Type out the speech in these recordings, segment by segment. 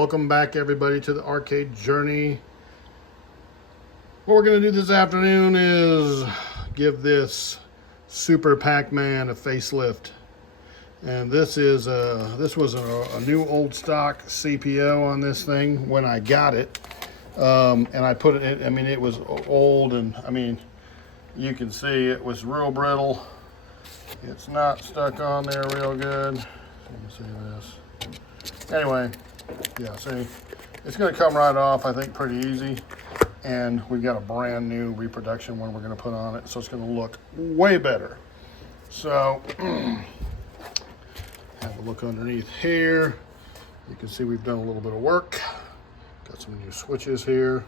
Welcome back, everybody, to the arcade journey. What we're going to do this afternoon is give this Super Pac-Man a facelift. And this was a new old stock CPO on this thing when I got it. And I put it in, it was old, and you can see it was real brittle. It's not stuck on there real good. You can see this. Anyway, yeah, see, it's going to come right off, I think, pretty easy. And we've got a brand new reproduction one we're going to put on it, so it's going to look way better. So, have a look underneath here. You can see we've done a little bit of work. Got some new switches here.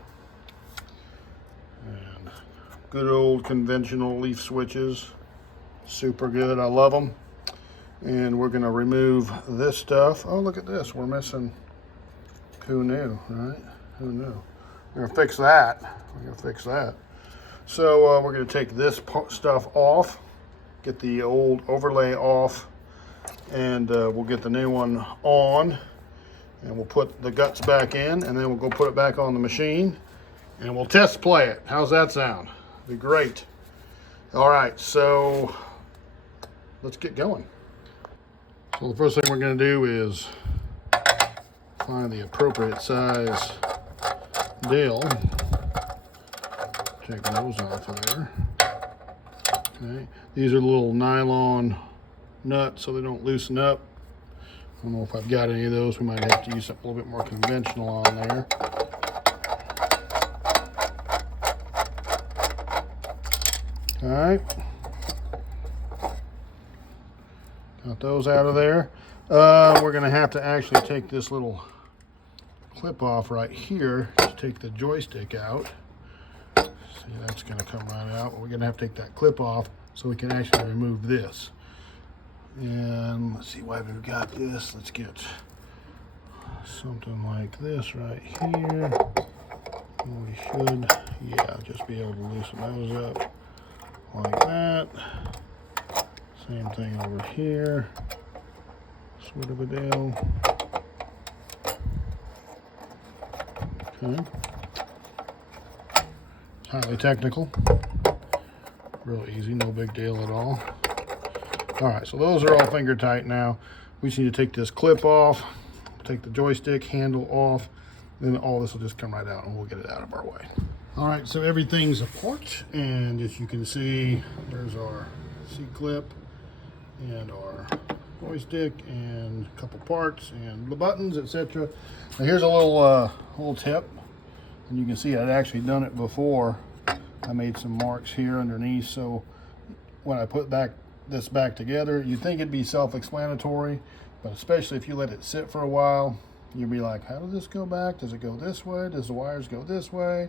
And good old conventional leaf switches. Super good, I love them. And we're going to remove this stuff. Oh, look at this. We're missing, who knew, right? Who knew? We're going to fix that. So we're going to take this stuff off, get the old overlay off, and we'll get the new one on. And we'll put the guts back in, and then we'll go put it back on the machine, and we'll test play it. How's that sound? Be great. All right, so let's get going. So the first thing we're going to do is find the appropriate size nail. Take those off of there. Okay. These are little nylon nuts so they don't loosen up. I don't know if I've got any of those. We might have to use something a little bit more conventional on there. All right. Got those out of there. We're going to have to actually take this little clip off right here to take the joystick out. See, that's going to come right out. We're going to have to take that clip off so we can actually remove this. And let's see why we've got this. Let's get something like this right here. And we should, yeah, just be able to loosen those up like that. Same thing over here. Sort of a deal. Okay. Highly technical. Real easy, no big deal at all. All right, so those are all finger tight now. We just need to take this clip off, take the joystick handle off, then all this will just come right out and we'll get it out of our way. All right, so everything's apart, and as you can see, there's our C-clip and our joystick and a couple parts and the buttons, etc. Now here's a little tip, and you can see I'd actually done it before. I made some marks here underneath, so when I put this back together, you'd think it'd be self-explanatory, but especially if you let it sit for a while, you'll be like, how does this go back? Does it go this way? Does the wires go this way?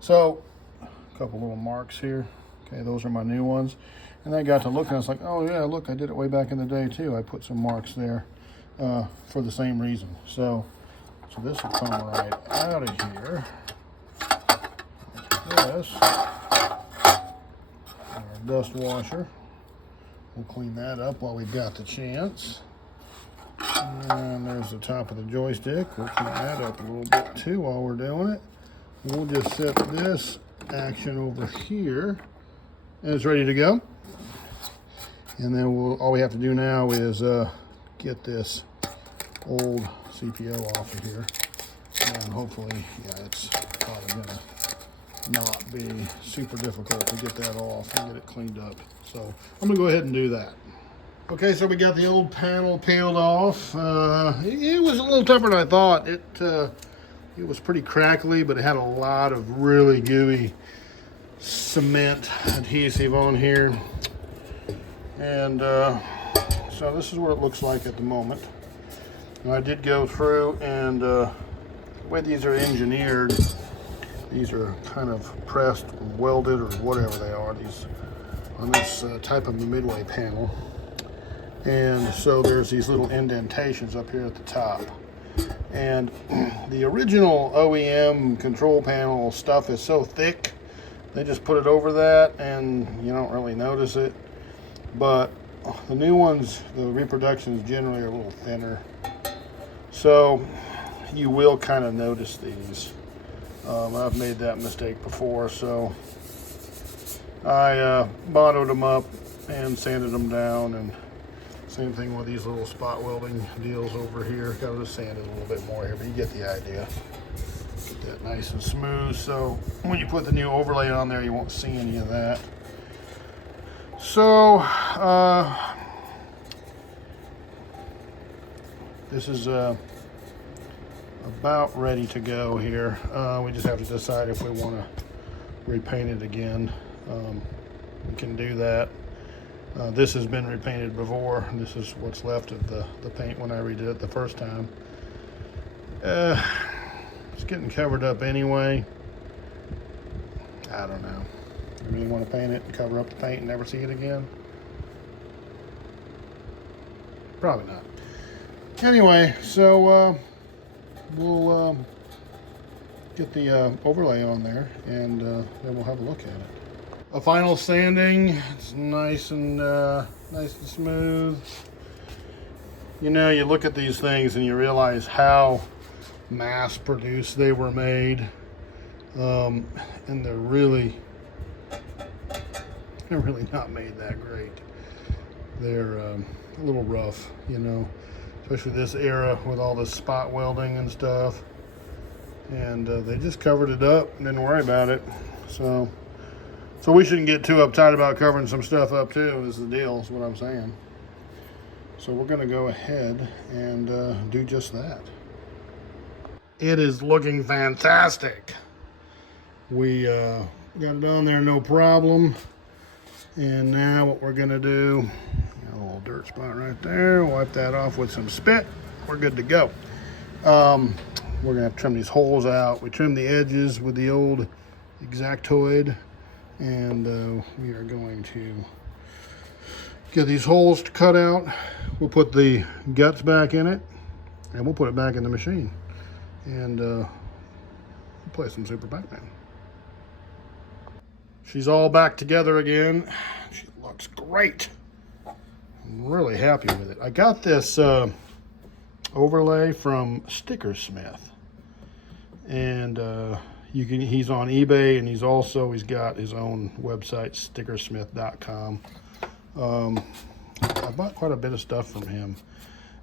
So a couple little marks here. Okay, those are my new ones. And I got to looking, I was like, oh yeah, look, I did it way back in the day too. I put some marks there for the same reason. So this will come right out of here. Like this. Our dust washer. We'll clean that up while we've got the chance. And there's the top of the joystick. We'll clean that up a little bit too while we're doing it. We'll just set this action over here, and it's ready to go. And then all we have to do now is get this old CPO off of here. And hopefully, yeah, it's probably gonna not be super difficult to get that off and get it cleaned up. So I'm gonna go ahead and do that. Okay, so we got the old panel peeled off. It was a little tougher than I thought. It was pretty crackly, but it had a lot of really gooey cement adhesive on here. And so this is what it looks like at the moment. Now I did go through and the way these are engineered, these are kind of pressed, welded, or whatever they are, these on this type of the midway panel. And so there's these little indentations up here at the top. And the original OEM control panel stuff is so thick, they just put it over that and you don't really notice it. But the new ones, the reproductions generally are a little thinner. So you will kind of notice these. I've made that mistake before, so I bottoed them up and sanded them down, and same thing with these little spot welding deals over here. Got to sand it a little bit more here, but you get the idea. Get that nice and smooth, so when you put the new overlay on there, you won't see any of that. So this is about ready to go here. We just have to decide if we want to repaint it again. We can do that. This has been repainted before. This is what's left of the paint when I redid it the first time. It's getting covered up anyway. I don't know. I really want to paint it and cover up the paint and never see it again? Probably not. Anyway, so we'll get the overlay on there, and then we'll have a look at it. A final sanding. It's nice and smooth. You know, you look at these things and you realize how mass-produced they were made, and they're really not made that great. They're a little rough, you know, especially this era with all this spot welding and stuff. And they just covered it up and didn't worry about it. So we shouldn't get too uptight about covering some stuff up too. Is the deal, is what I'm saying. So we're gonna go ahead and do just that. It is looking fantastic. We got it on there, no problem. And now what we're gonna do, got a little dirt spot right there, wipe that off with some spit. We're good to go. We're gonna have to trim these holes out. We trimmed the edges with the old X-Actoid, and we are going to get these holes cut out. We'll put the guts back in it, and we'll put it back in the machine, and play some Super Pac-man. She's all back together again. She looks great. I'm really happy with it. I got this overlay from Stickersmith, and he's on eBay, and he's got his own website, stickersmith.com. I bought quite a bit of stuff from him,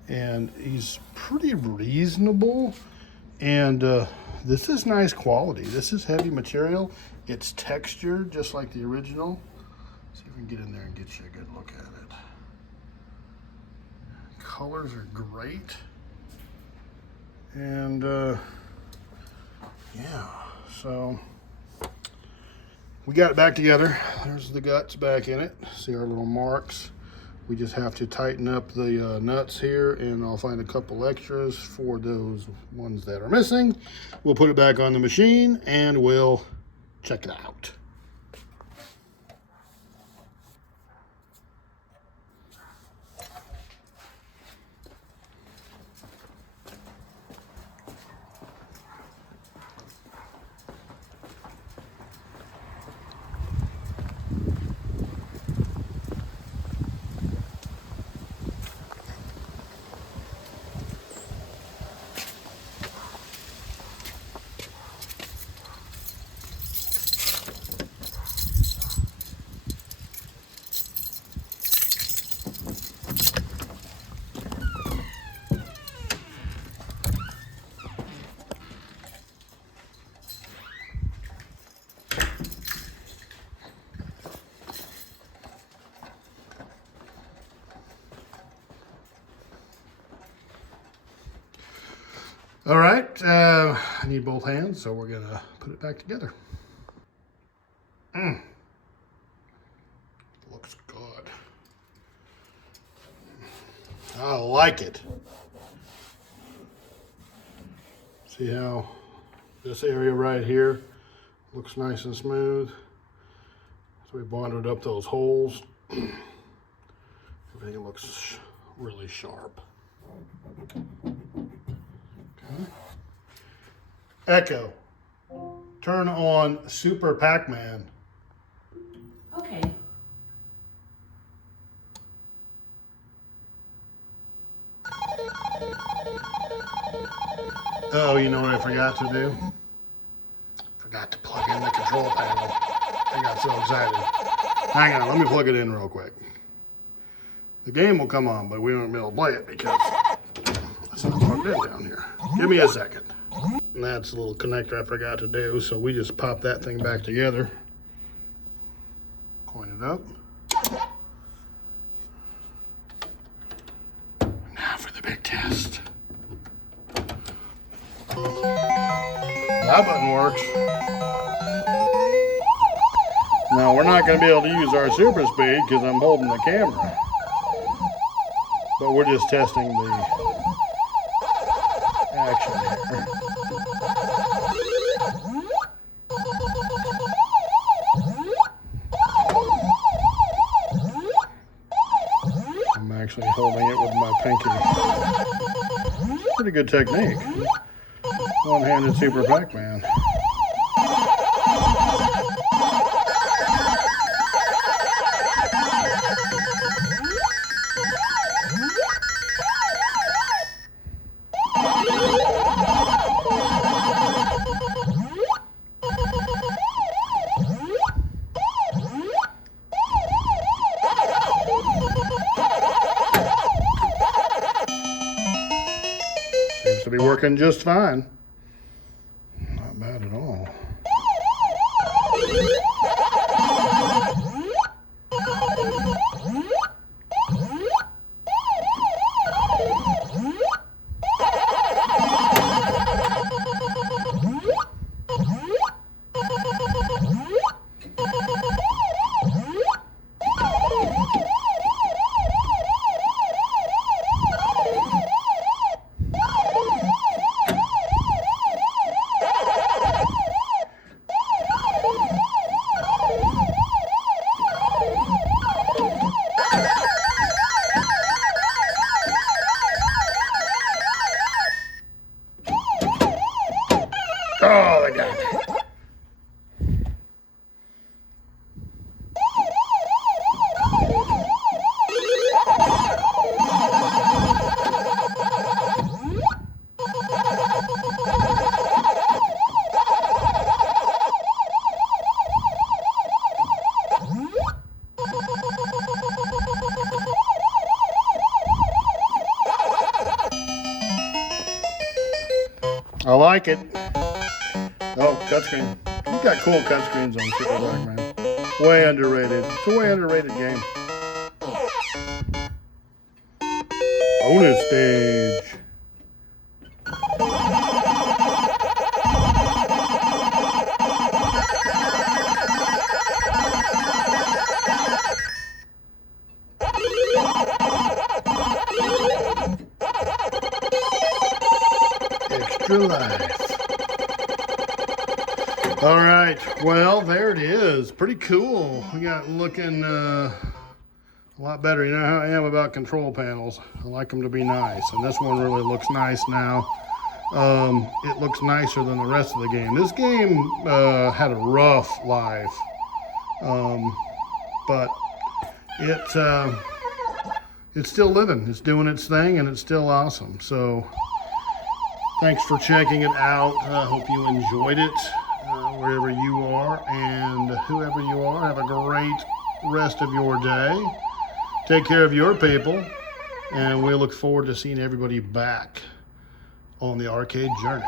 and he's pretty reasonable, and this is nice quality. This is heavy material. It's textured just like the original. See if we can get in there and get you a good look at it. Colors are great. And yeah, so we got it back together. There's the guts back in it. See our little marks. We just have to tighten up the nuts here, and I'll find a couple extras for those ones that are missing. We'll put it back on the machine and we'll check it out. All right, I need both hands, so we're gonna put it back together. Looks good. I like it. See how this area right here looks nice and smooth? So we bonded up those holes. Everything looks really sharp. Echo, turn on Super Pac-man. Okay. Oh, you know what I forgot to do? Forgot to plug in the control panel. I got so excited. Hang on, let me plug it in real quick. The game will come on, but we won't be able to play it because it's not plugged in down here. Give me a second. And that's a little connector I forgot to do, so we just pop that thing back together. Coin it up. Now for the big test. That button works. Now we're not going to be able to use our super speed because I'm holding the camera. But we're just testing the action here. I'm actually holding it with my pinky. Pretty good technique. One-handed Super Pac-man. Seems to be working just fine. Not bad at all. Oh, they got me. I like it. Oh, cutscreen. You got cool cutscreens on Super Pac-man. Way underrated. It's a way underrated game. Bonus stage. Extra life. All right, well, there it is. Pretty cool. We got looking a lot better. You know how I am about control panels. I like them to be nice, and this one really looks nice now. It looks nicer than the rest of the game. This game had a rough life, but it's still living. It's doing its thing, and it's still awesome. So thanks for checking it out. I hope you enjoyed it. Wherever you are and whoever you are, have a great rest of your day. Take care of your people, and we look forward to seeing everybody back on the arcade journey.